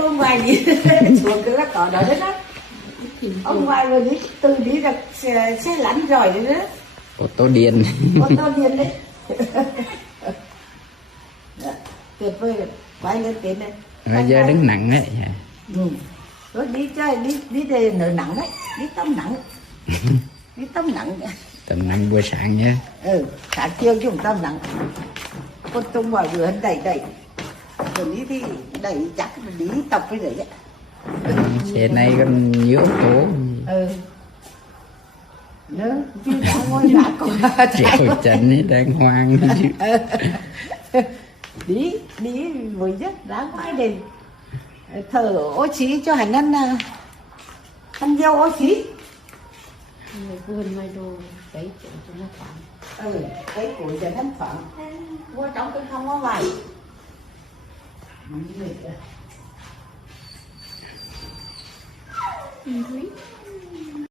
cho ông ngoài đi xuống cái là có đó đấy đó. Ông ngoài rồi đi từ đi là xe lăn rồi đấy đó. Ô tô điện. Ô tô điện đấy. Tuyệt vời, quay lên tên này. Bây giờ đứng nặng đấy. Ừ. Rồi đi chơi, đi đây nở nặng đấy, đi tắm nặng. Đi tắm nặng. Tầm nặng buổi sáng nhé. Ừ, sáng chiều chúng tắm nặng. Con Tung vào vừa đẩy. Rồi đi thì đẩy chắc là đi tập với đấy. Xe này còn nhiều ô tô. Ừ. Nữa, chứ đã ngồi đã còn Chèo chân ấy đang hoang chứ. đi vui chứ, đã ngoài đây. Thở oxy cho hành ăn dâu oxy. Vườn ngoài đồ cái chỗ cho nó thoáng. Ừ, cái củi cho nó thoáng. Vô trong cái không có vậy. Thúy